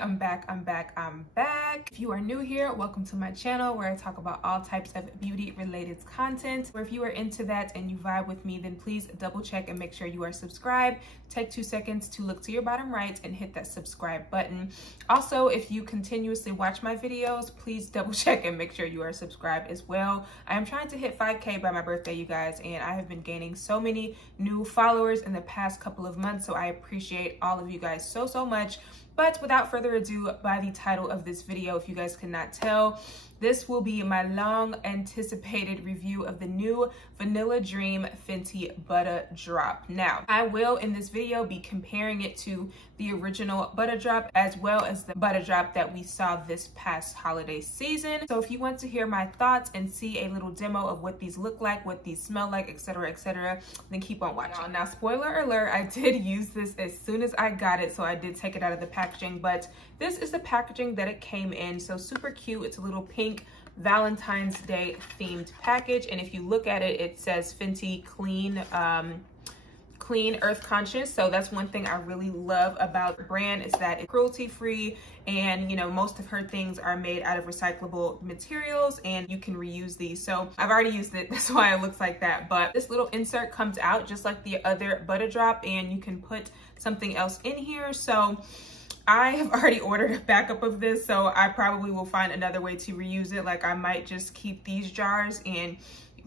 I'm back. If you are new here, welcome to my channel where I talk about all types of beauty related content. Or if you are into that and you vibe with me, then please double check and make sure you are subscribed. Take 2 seconds to look to your bottom right and hit that subscribe button. Also, if you continuously watch my videos, please double check and make sure you are subscribed as well. I am trying to hit 5K by my birthday, you guys, and I have been gaining so many new followers in the past couple of months, so I appreciate all of you guys so much. But without further ado, by the title of this video, if you guys cannot tell, this will be my long anticipated review of the new Vanilla Dream Fenty Butta drop. Now, I will in this video be comparing it to the original Butta drop as well as the Butta drop that we saw this past holiday season. So if you want to hear my thoughts and see a little demo of what these look like, what these smell like, etc., then keep on watching. Now, spoiler alert, I did use this as soon as I got it, so I did take it out of the packaging, but this is the packaging that it came in. So super cute. It's a little pink Valentine's Day themed package, and if you look at it, it says Fenty clean earth conscious. So that's one thing I really love about the brand, is that it's cruelty free, and you know, most of her things are made out of recyclable materials and you can reuse these. So I've already used it, that's why it looks like that. But this little insert comes out just like the other Butta drop, and you can put something else in here. So I have already ordered a backup of this, so I probably will find another way to reuse it. Like I might just keep these jars and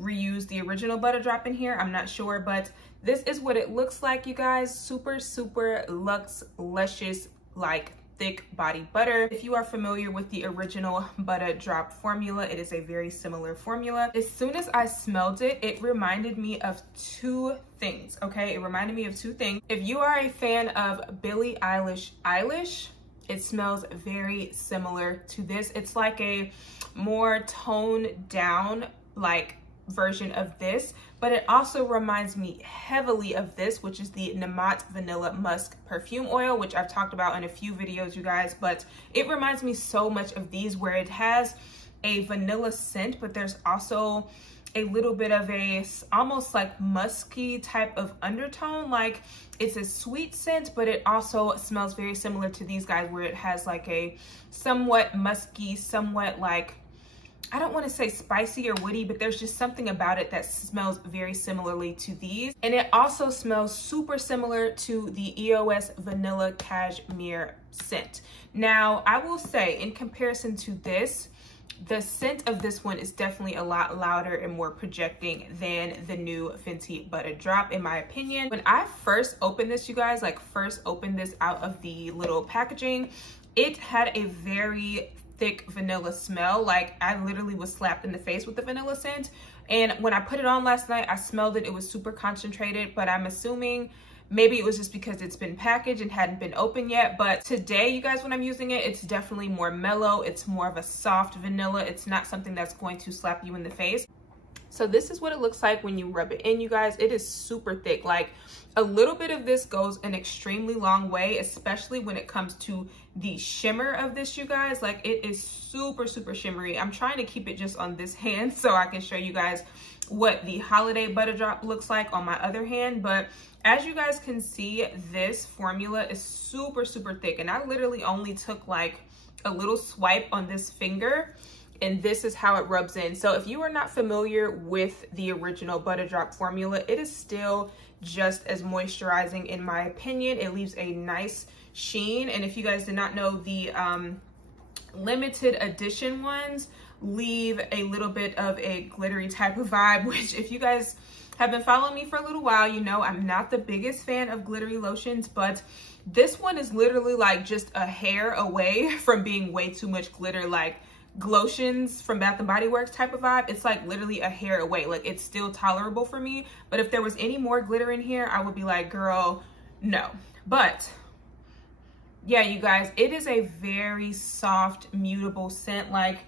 reuse the original Butta drop in here. I'm not sure, but this is what it looks like, you guys. Super luxe, luscious, like thick body butter. If you are familiar with the original Butta drop formula, it is a very similar formula. As soon as I smelled it, it reminded me of two things, okay? It reminded me of two things. If you are a fan of Billie Eilish, it smells very similar to this. It's like a more toned down like version of this, but it also reminds me heavily of this, which is the Namat Vanilla Musk perfume oil, which I've talked about in a few videos, you guys. But it reminds me so much of these, where it has a vanilla scent, but there's also a little bit of a almost like musky type of undertone. Like it's a sweet scent, but it also smells very similar to these guys, where it has like a somewhat musky, somewhat like, I don't want to say spicy or woody, but there's just something about it that smells very similarly to these. And it also smells super similar to the EOS Vanilla Cashmere scent. Now, I will say, in comparison to this, the scent of this one is definitely a lot louder and more projecting than the new Fenty Butta drop, in my opinion. When I first opened this, you guys, like first opened this out of the little packaging, it had a very thick vanilla smell. Like I literally was slapped in the face with the vanilla scent. And when I put it on last night, I smelled it. It was super concentrated, but I'm assuming maybe it was just because it's been packaged and hadn't been opened yet. But today, you guys, when I'm using it, it's definitely more mellow. It's more of a soft vanilla. It's not something that's going to slap you in the face. So this is what it looks like when you rub it in, you guys. It is super thick. Like a little bit of this goes an extremely long way, especially when it comes to the shimmer of this, you guys. Like it is super shimmery. I'm trying to keep it just on this hand so I can show you guys what the holiday Butta drop looks like on my other hand. But as you guys can see, this formula is super thick, and I literally only took like a little swipe on this finger, and this is how it rubs in. So if you are not familiar with the original Butta drop formula, it is still just as moisturizing, in my opinion. It leaves a nice sheen. And if you guys did not know, the limited edition ones leave a little bit of a glittery type of vibe, which if you guys have been following me for a little while, you know I'm not the biggest fan of glittery lotions, but this one is literally like just a hair away from being way too much glitter. Like Glotions from Bath & Body Works type of vibe. It's like literally a hair away. Like it's still tolerable for me, but if there was any more glitter in here, I would be like, girl, no. But yeah, you guys, it is a very soft, mutable scent. Like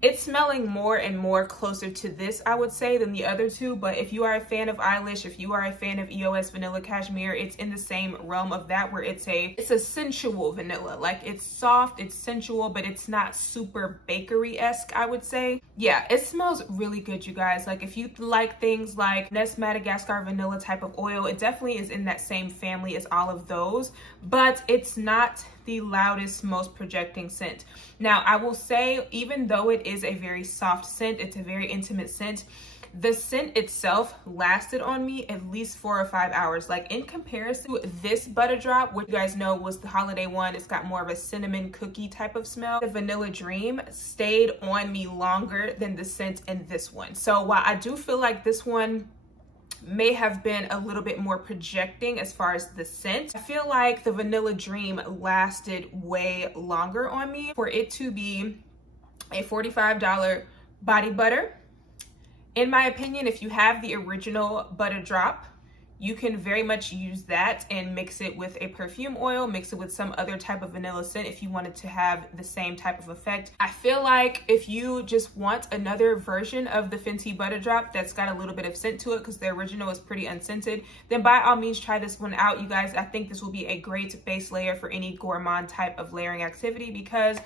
it's smelling more and more closer to this, I would say, than the other two. But if you are a fan of Eilish, if you are a fan of EOS Vanilla Cashmere, it's in the same realm of that, where it's a sensual vanilla. Like, it's soft, it's sensual, but it's not super bakery-esque, I would say. Yeah, it smells really good, you guys. Like, if you like things like Nest Madagascar vanilla type of oil, it definitely is in that same family as all of those, but it's not the loudest, most projecting scent. Now, I will say, even though it is a very soft scent, it's a very intimate scent, the scent itself lasted on me at least 4 or 5 hours. Like, in comparison to this Butta drop, which you guys know was the holiday one, it's got more of a cinnamon cookie type of smell. The Vanilla Dream stayed on me longer than the scent in this one. So while I do feel like this one may have been a little bit more projecting as far as the scent, I feel like the Vanilla Dream lasted way longer on me. For it to be a $45 body butter, in my opinion, if you have the original Butta drop, you can very much use that and mix it with a perfume oil, mix it with some other type of vanilla scent if you wanted to have the same type of effect. I feel like if you just want another version of the Fenty Butta drop that's got a little bit of scent to it, because the original is pretty unscented, then by all means try this one out, you guys. I think this will be a great base layer for any gourmand type of layering activity, because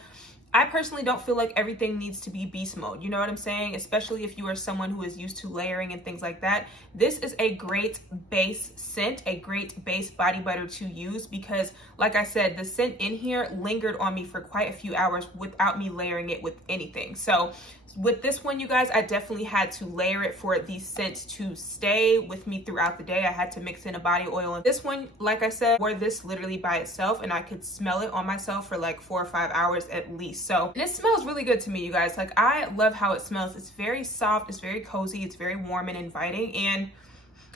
I personally don't feel like everything needs to be beast mode. You know what I'm saying? Especially if you are someone who is used to layering and things like that. This is a great base scent, a great base body butter to use, because like I said, the scent in here lingered on me for quite a few hours without me layering it with anything. So with this one, you guys, I definitely had to layer it for the scent to stay with me throughout the day. I had to mix in a body oil. And this one, like I said, wore this literally by itself, and I could smell it on myself for like 4 or 5 hours at least. So, and it smells really good to me, you guys. Like, I love how it smells. It's very soft, it's very cozy, it's very warm and inviting, and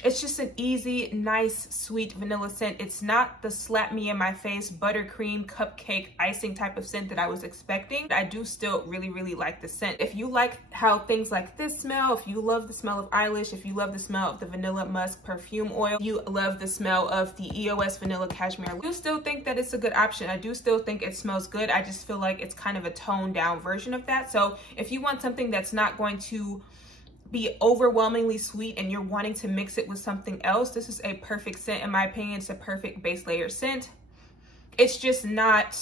it's just an easy, nice, sweet vanilla scent. It's not the slap me in my face buttercream cupcake icing type of scent that I was expecting. I do still really, really like the scent. If you like how things like this smell, if you love the smell of Eilish, if you love the smell of the Vanilla Musk perfume oil, you love the smell of the EOS Vanilla Cashmere, I do still think that it's a good option. I do still think it smells good. I just feel like it's kind of a toned down version of that. So if you want something that's not going to be overwhelmingly sweet and you're wanting to mix it with something else, this is a perfect scent. In my opinion, it's a perfect base layer scent. It's just not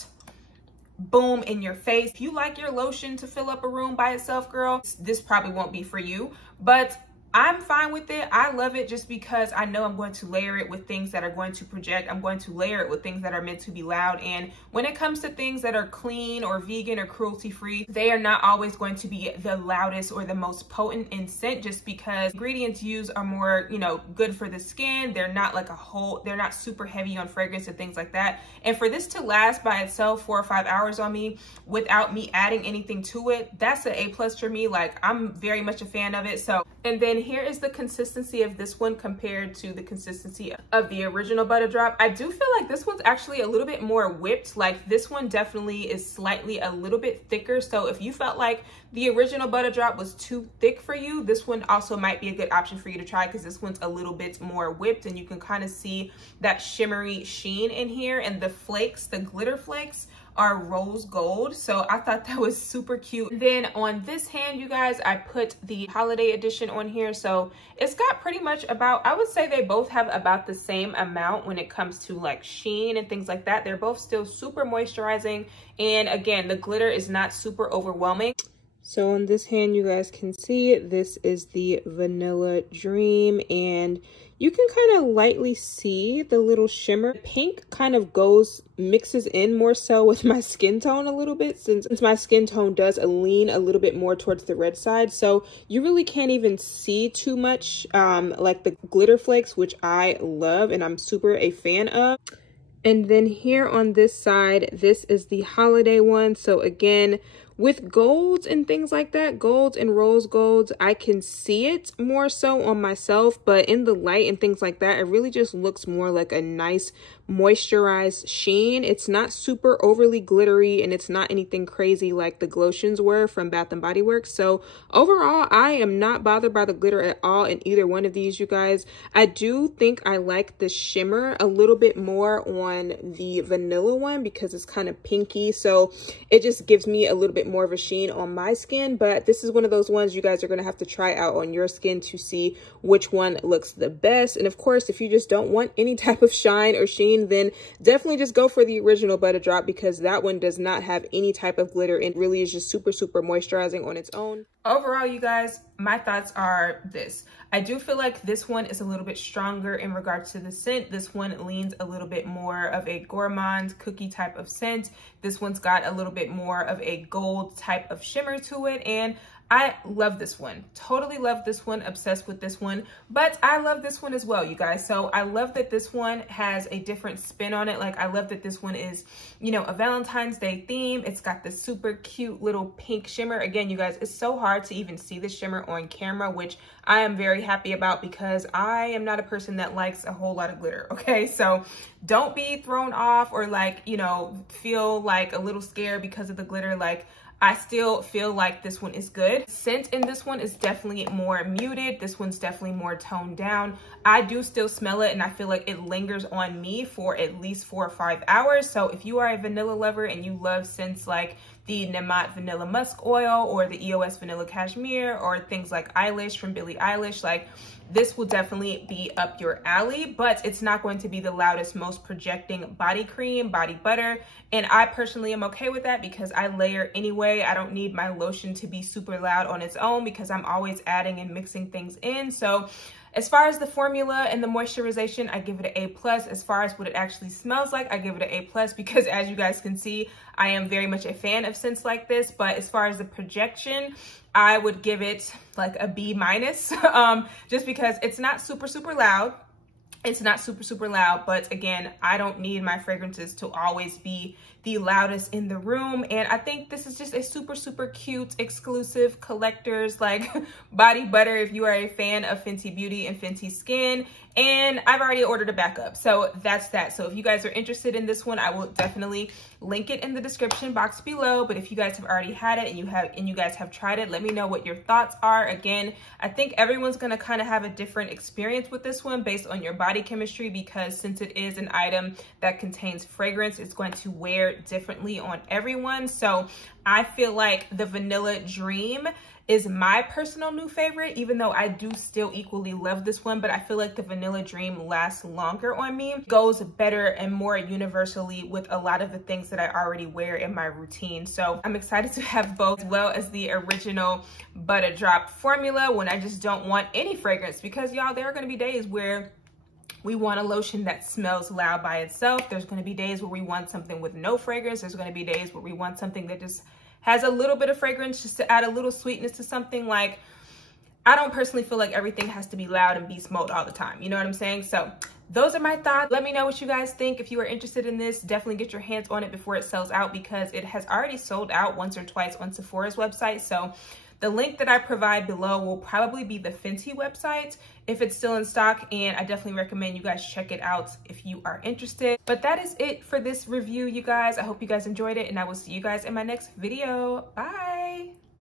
boom in your face. If you like your lotion to fill up a room by itself, girl, this probably won't be for you, but I'm fine with it. I love it just because I know I'm going to layer it with things that are going to project. I'm going to layer it with things that are meant to be loud. And when it comes to things that are clean or vegan or cruelty-free, they are not always going to be the loudest or the most potent in scent, just because ingredients used are more, you know, good for the skin. They're not like they're not super heavy on fragrance and things like that. And for this to last by itself 4 or 5 hours on me without me adding anything to it, that's an A+ for me. Like, I'm very much a fan of it. So, and then here is the consistency of this one compared to the consistency of the original Butta drop. I do feel like this one's actually a little bit more whipped. Like, this one definitely is slightly a little bit thicker. So if you felt like the original Butta drop was too thick for you, this one also might be a good option for you to try, because this one's a little bit more whipped and you can kind of see that shimmery sheen in here, and the flakes, the glitter flakes, are rose gold. So I thought that was super cute. Then on this hand, you guys, I put the holiday edition on here. So it's got pretty much about, I would say they both have about the same amount when it comes to like sheen and things like that. They're both still super moisturizing. And again, the glitter is not super overwhelming. So on this hand, you guys can see this is the Vanilla Dream, and you can kind of lightly see the little shimmer. Pink kind of mixes in more so with my skin tone a little bit, since my skin tone does lean a little bit more towards the red side. So you really can't even see too much like the glitter flakes, which I love and I'm super a fan of. And then here on this side, this is the holiday one. So again, with golds and things like that, golds and rose golds, I can see it more so on myself, but in the light and things like that, it really just looks more like a nice moisturized sheen. It's not super overly glittery, and it's not anything crazy like the Glotions were from Bath and Body Works. So overall, I am not bothered by the glitter at all in either one of these, you guys. I do think I like the shimmer a little bit more on the vanilla one because it's kind of pinky, so it just gives me a little bit more of a sheen on my skin. But this is one of those ones you guys are going to have to try out on your skin to see which one looks the best. And of course, if you just don't want any type of shine or sheen, then definitely just go for the original Butta drop, because that one does not have any type of glitter and really is just super moisturizing on its own. Overall, you guys, my thoughts are this. I do feel like this one is a little bit stronger in regards to the scent. This one leans a little bit more of a gourmand cookie type of scent. This one's got a little bit more of a gold type of shimmer to it, and I love this one. Totally love this one. Obsessed with this one. But I love this one as well, you guys. So I love that this one has a different spin on it. Like, I love that this one is, you know, a Valentine's Day theme. It's got this super cute little pink shimmer. Again, you guys, it's so hard to even see the shimmer on camera, which I am very happy about because I am not a person that likes a whole lot of glitter, okay? So don't be thrown off or like, you know, feel like a little scared because of the glitter. Like, I still feel like this one is good. Scent in this one is definitely more muted. This one's definitely more toned down. I do still smell it, and I feel like it lingers on me for at least 4 or 5 hours. So if you are a vanilla lover and you love scents like the Nemat Vanilla Musk Oil or the EOS Vanilla Cashmere or things like Eilish from Billie Eilish, like, this will definitely be up your alley, but it's not going to be the loudest, most projecting body cream, body butter. And I personally am okay with that because I layer anyway. I don't need my lotion to be super loud on its own because I'm always adding and mixing things in. So as far as the formula and the moisturization, I give it an A+. As far as what it actually smells like, I give it an A+, because as you guys can see, I am very much a fan of scents like this. But as far as the projection, I would give it like a B-, just because it's not super loud. It's not super loud, but again, I don't need my fragrances to always be the loudest in the room. And I think this is just a super cute, exclusive collector's like body butter if you are a fan of Fenty Beauty and Fenty Skin. And I've already ordered a backup, so that's that. So if you guys are interested in this one, I will definitely link it in the description box below. But if you guys have already had it and you guys have tried it, let me know what your thoughts are. Again, I think everyone's gonna kind of have a different experience with this one based on your body chemistry, because since it is an item that contains fragrance, it's going to wear differently on everyone. So I feel like the Vanilla Dream is my personal new favorite, even though I do still equally love this one. But I feel like the Vanilla Dream lasts longer on me, goes better and more universally with a lot of the things that I already wear in my routine. So I'm excited to have both, as well as the original Butta Drop formula when I just don't want any fragrance, because y'all, there are going to be days where we want a lotion that smells loud by itself. There's going to be days where we want something with no fragrance. There's going to be days where we want something that just has a little bit of fragrance, just to add a little sweetness to something. Like, I don't personally feel like everything has to be loud and beast mode all the time. You know what I'm saying? So those are my thoughts. Let me know what you guys think. If you are interested in this, definitely get your hands on it before it sells out, because it has already sold out once or twice on Sephora's website. So the link that I provide below will probably be the Fenty website if it's still in stock, and I definitely recommend you guys check it out if you are interested. But that is it for this review, you guys. I hope you guys enjoyed it, and I will see you guys in my next video. Bye.